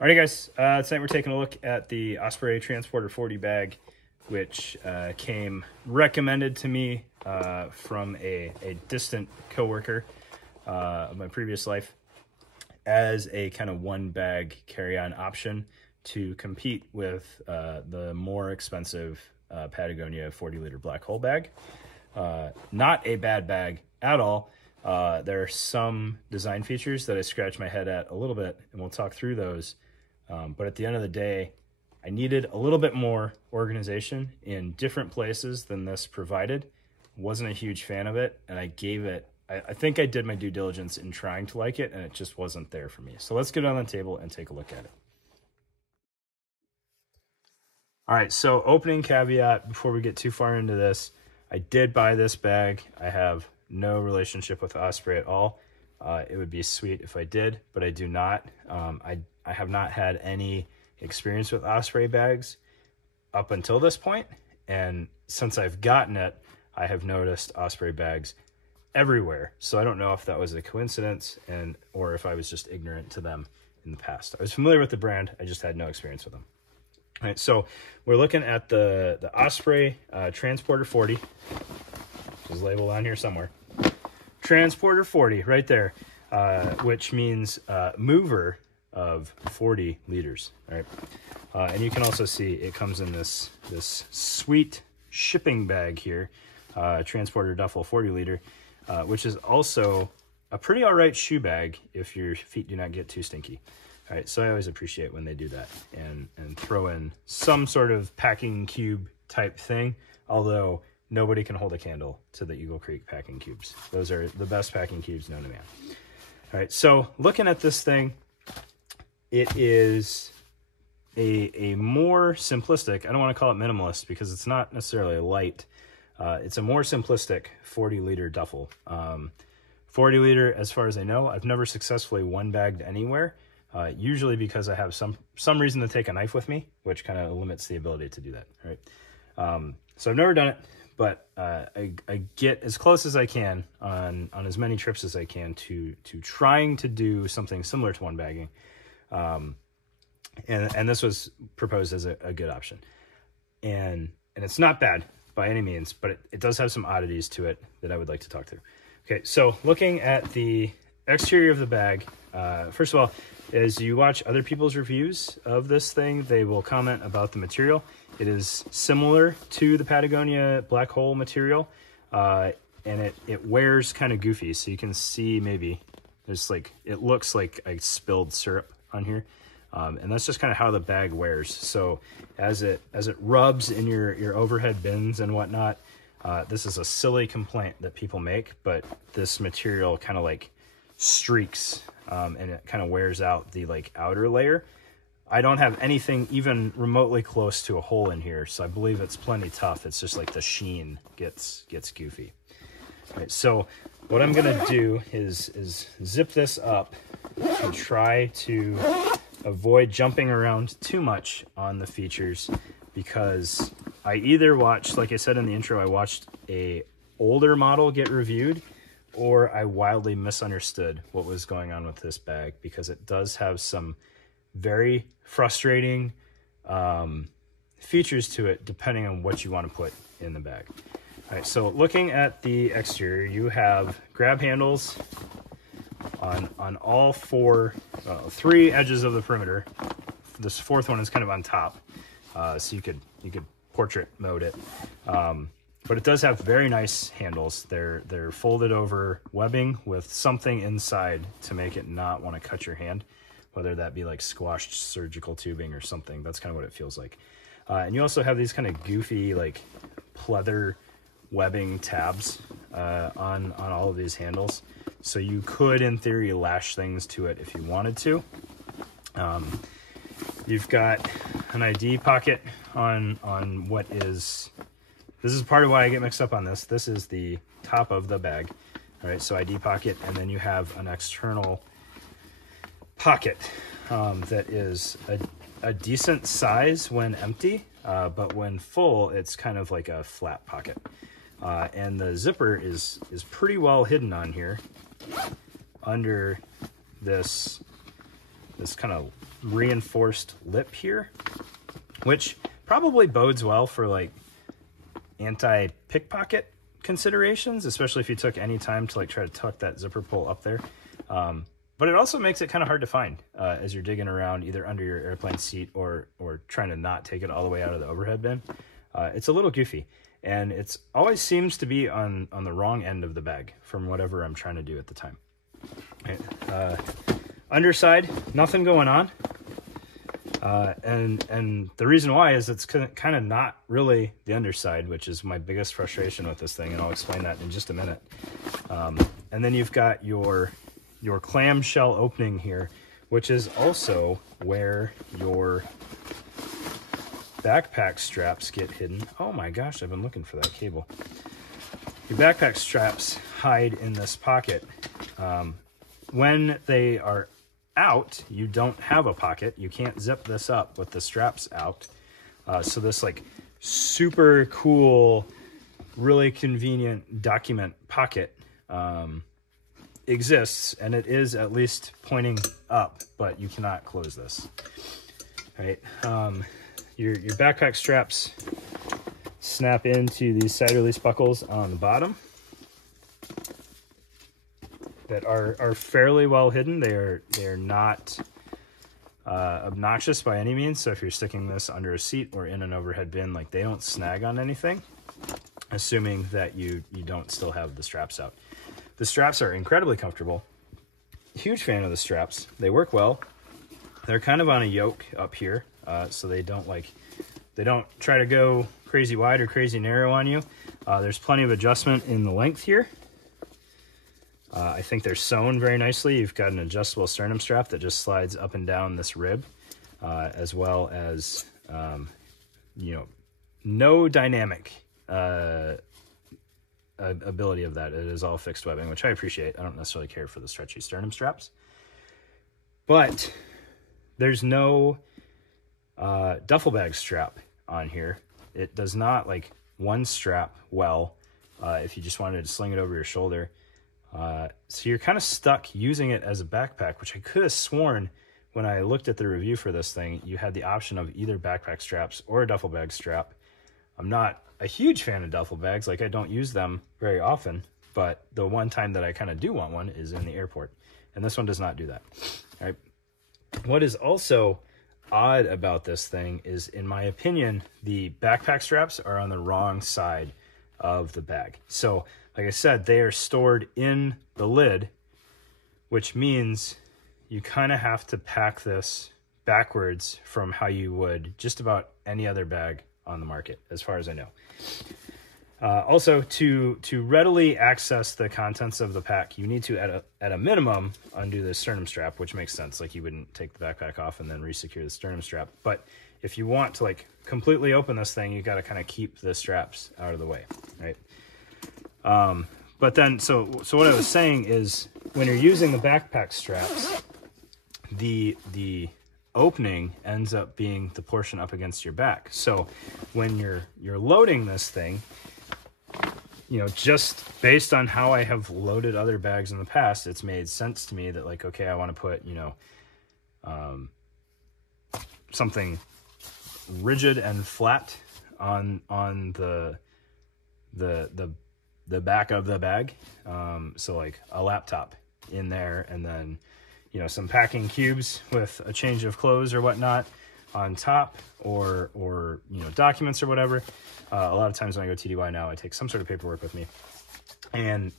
Alrighty guys, tonight we're taking a look at the Osprey Transporter 40 bag, which came recommended to me from a distant coworker of my previous life as a kind of one bag carry-on option to compete with the more expensive Patagonia 40-liter black hole bag. Not a bad bag at all. There are some design features that I scratch my head at a little bit, and we'll talk through those. But at the end of the day, I needed a little bit more organization in different places than this provided. Wasn't a huge fan of it, and I gave it, I think I did my due diligence in trying to like it, and it just wasn't there for me. So let's get it on the table and take a look at it. All right, so opening caveat before we get too far into this, I did buy this bag. I have no relationship with Osprey at all. It would be sweet if I did, but I do not. I have not had any experience with Osprey bags up until this point, and since I've gotten it, I have noticed Osprey bags everywhere. So I don't know if that was a coincidence or if I was just ignorant to them in the past. I was familiar with the brand, I just had no experience with them. All right, so we're looking at the Osprey Transporter 40, which is labeled on here somewhere. Transporter 40 right there, which means mover of 40 liters. All right, and you can also see it comes in this sweet shipping bag here, Transporter Duffle 40 liter, which is also a pretty all right shoe bag if your feet do not get too stinky. All right, so I always appreciate when they do that and throw in some sort of packing cube type thing, although nobody can hold a candle to the Eagle Creek packing cubes. Those are the best packing cubes known to man. All right, so looking at this thing, it is a more simplistic, I don't want to call it minimalist because it's not necessarily light. It's a more simplistic 40 liter duffel. 40 liter, as far as I know, I've never successfully one bagged anywhere. Usually because I have some reason to take a knife with me, which kind of limits the ability to do that, right? So I've never done it, but I get as close as I can on as many trips as I can to trying to do something similar to one bagging. And this was proposed as a good option. And it's not bad by any means, but it does have some oddities to it that I would like to talk through. Okay, so looking at the exterior of the bag, first of all, as you watch other people's reviews of this thing, they will comment about the material. It is similar to the Patagonia black hole material, and it wears kind of goofy. So you can see maybe there's like, it looks like I spilled syrup on here. And that's just kind of how the bag wears. So as it rubs in your overhead bins and whatnot, this is a silly complaint that people make, but this material kind of like streaks, and it kind of wears out the like outer layer. I don't have anything even remotely close to a hole in here, so I believe it's plenty tough. It's just like the sheen gets goofy. All right, so what I'm gonna do is zip this up and try to avoid jumping around too much on the features, because I either watched, like I said in the intro, I watched a older model get reviewed, or I wildly misunderstood what was going on with this bag, because it does have some very frustrating features to it depending on what you want to put in the bag. All right, so looking at the exterior, you have grab handles on all three edges of the perimeter. This fourth one is kind of on top, so you could portrait mode it. But it does have very nice handles. They're folded over webbing with something inside to make it not want to cut your hand, whether that be like squashed surgical tubing or something. That's kind of what it feels like. And you also have these kind of goofy like pleather webbing tabs on all of these handles. So you could, in theory, lash things to it if you wanted to. You've got an ID pocket on what is... This is part of why I get mixed up on this. This is the top of the bag. All right, so ID pocket, and then you have an external pocket that is a decent size when empty, but when full, it's kind of like a flat pocket. And the zipper is pretty well hidden on here under this this kind of reinforced lip here, which probably bodes well for like anti-pickpocket considerations, especially if you took any time to like try to tuck that zipper pull up there. But it also makes it kind of hard to find as you're digging around either under your airplane seat or trying to not take it all the way out of the overhead bin. It's a little goofy, and it's always seems to be on the wrong end of the bag from whatever I'm trying to do at the time. Okay. Underside, nothing going on. And the reason why is it's kind of not really the underside, which is my biggest frustration with this thing, and I'll explain that in just a minute. And then you've got your clamshell opening here, which is also where your backpack straps get hidden. Oh my gosh, I've been looking for that cable. Your backpack straps hide in this pocket. When they are out, you don't have a pocket. You can't zip this up with the straps out. So this like super cool, really convenient document pocket exists, and it is at least pointing up, but you cannot close this. All right. Your backpack straps snap into these side release buckles on the bottom that are fairly well hidden. They are not obnoxious by any means. So if you're sticking this under a seat or in an overhead bin, like they don't snag on anything, assuming that you don't still have the straps out. The straps are incredibly comfortable. Huge fan of the straps. They work well. They're kind of on a yoke up here, so they don't try to go crazy wide or crazy narrow on you. There's plenty of adjustment in the length here. I think they're sewn very nicely. You've got an adjustable sternum strap that just slides up and down this rib, as well as, no dynamic ability of that. It is all fixed webbing, which I appreciate. I don't necessarily care for the stretchy sternum straps. But there's no duffel bag strap on here. It does not like one strap well if you just wanted to sling it over your shoulder. So you're kind of stuck using it as a backpack, which I could have sworn when I looked at the review for this thing, you had the option of either backpack straps or a duffel bag strap. I'm not a huge fan of duffel bags. Like I don't use them very often, but the one time that I kind of do want one is in the airport. And this one does not do that. All right. What is also odd about this thing is, in my opinion, the backpack straps are on the wrong side of the bag. So like I said, they are stored in the lid, which means you kind of have to pack this backwards from how you would just about any other bag on the market, as far as I know. Also, to readily access the contents of the pack, you need to, at a minimum, undo the sternum strap, which makes sense. Like you wouldn't take the backpack off and then re-secure the sternum strap. But if you want to like completely open this thing, you got to kind of keep the straps out of the way, right? But then, so what I was saying is, when you're using the backpack straps, the opening ends up being the portion up against your back. So when you're loading this thing, just based on how I have loaded other bags in the past, it's made sense to me that like, okay, I want to put, something rigid and flat on the back of the bag. So like a laptop in there, and then, some packing cubes with a change of clothes or whatnot on top, or documents or whatever. A lot of times when I go TDY now, I take some sort of paperwork with me, and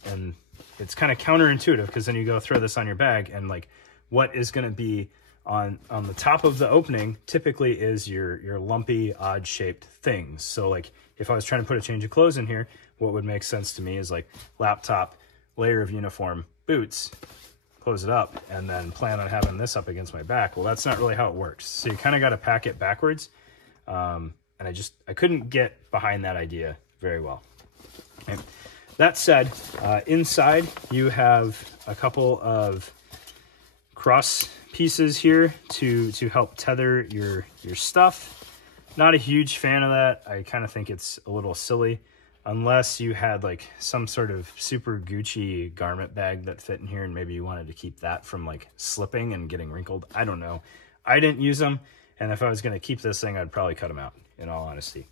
it's kind of counterintuitive, because then you go throw this on your bag, and like what is going to be on the top of the opening typically is your lumpy, odd shaped things. So like if I was trying to put a change of clothes in here, what would make sense to me is like laptop, layer of uniform, boots, close it up, and then plan on having this up against my back. Well, that's not really how it works. So you kind of got to pack it backwards. And I couldn't get behind that idea very well. Okay. That said, inside you have a couple of cross pieces here to help tether your stuff. Not a huge fan of that. I kind of think it's a little silly. unless you had like some sort of super Gucci garment bag that fit in here and maybe you wanted to keep that from like slipping and getting wrinkled. I don't know. I didn't use them, and if I was going to keep this thing, I'd probably cut them out, in all honesty.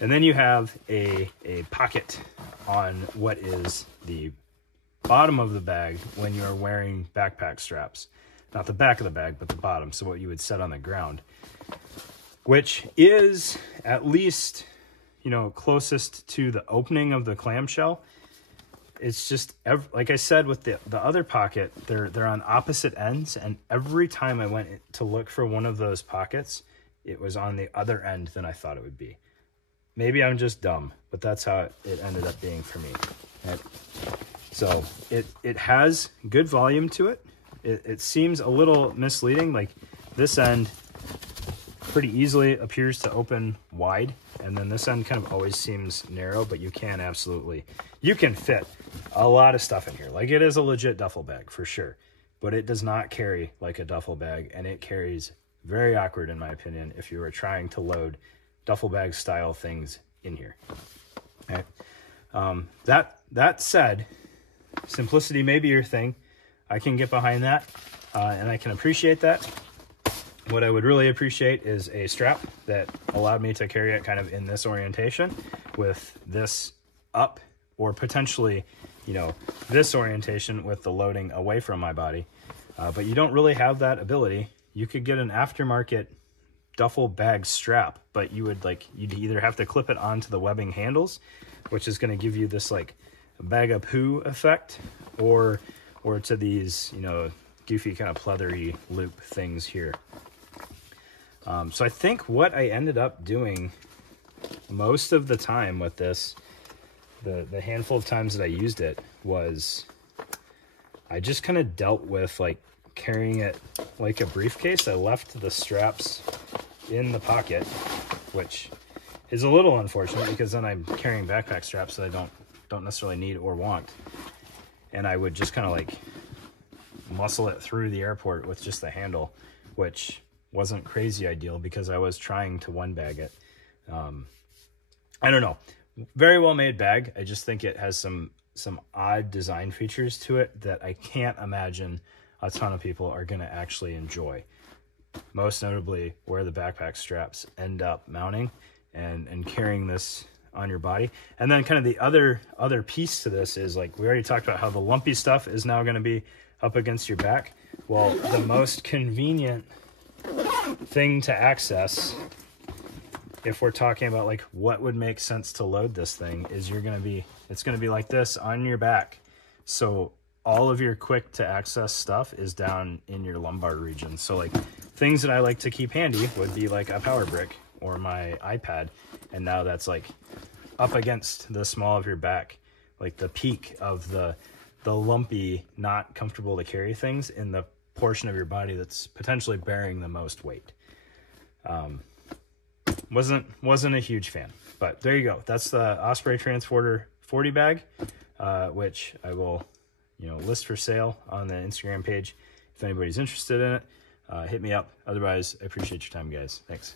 And then you have a pocket on what is the bottom of the bag when you're wearing backpack straps. Not the back of the bag, but the bottom, so what you would set on the ground, which is at least, you know, closest to the opening of the clamshell. It's just, like I said, with the other pocket, they're on opposite ends, and every time I went to look for one of those pockets, it was on the other end than I thought it would be. Maybe I'm just dumb, but that's how it ended up being for me. Right? So it has good volume to it. It seems a little misleading. Like this end pretty easily appears to open wide, and then this end kind of always seems narrow, but you can fit a lot of stuff in here. Like it is a legit duffel bag for sure, but it does not carry like a duffel bag, and it carries very awkward in my opinion if you were trying to load duffel bag style things in here. Okay. That said, simplicity may be your thing. I can get behind that, and I can appreciate that. What I would really appreciate is a strap that allowed me to carry it kind of in this orientation with this up, or potentially, you know, this orientation with the loading away from my body. But you don't really have that ability. You could get an aftermarket duffel bag strap, but you'd either have to clip it onto the webbing handles, which is going to give you this like bag of poo effect, or to these, you know, goofy kind of pleathery loop things here. So I think what I ended up doing most of the time with this, the handful of times that I used it, was I just kind of dealt with like carrying it like a briefcase. I left the straps in the pocket, which is a little unfortunate because then I'm carrying backpack straps that I don't necessarily need or want. And I would just kind of like muscle it through the airport with just the handle, which wasn't crazy ideal because I was trying to one bag it. I don't know. Very well made bag. I just think it has some odd design features to it that I can't imagine a ton of people are going to actually enjoy. Most notably where the backpack straps end up mounting and carrying this on your body. And then kind of the other piece to this is, like, we already talked about how the lumpy stuff is now going to be up against your back. Well, the most convenient thing to access, if we're talking about like what would make sense to load this thing, is it's going to be like this on your back. So all of your quick to access stuff is down in your lumbar region. So like things that I like to keep handy would be like a power brick or my iPad. And now that's like up against the small of your back, like the peak of the lumpy, not comfortable to carry things in the portion of your body that's potentially bearing the most weight. Wasn't a huge fan, but there you go. That's the Osprey Transporter 40 bag, which I will, you know, list for sale on the Instagram page. If anybody's interested in it, hit me up. Otherwise, I appreciate your time, guys. Thanks.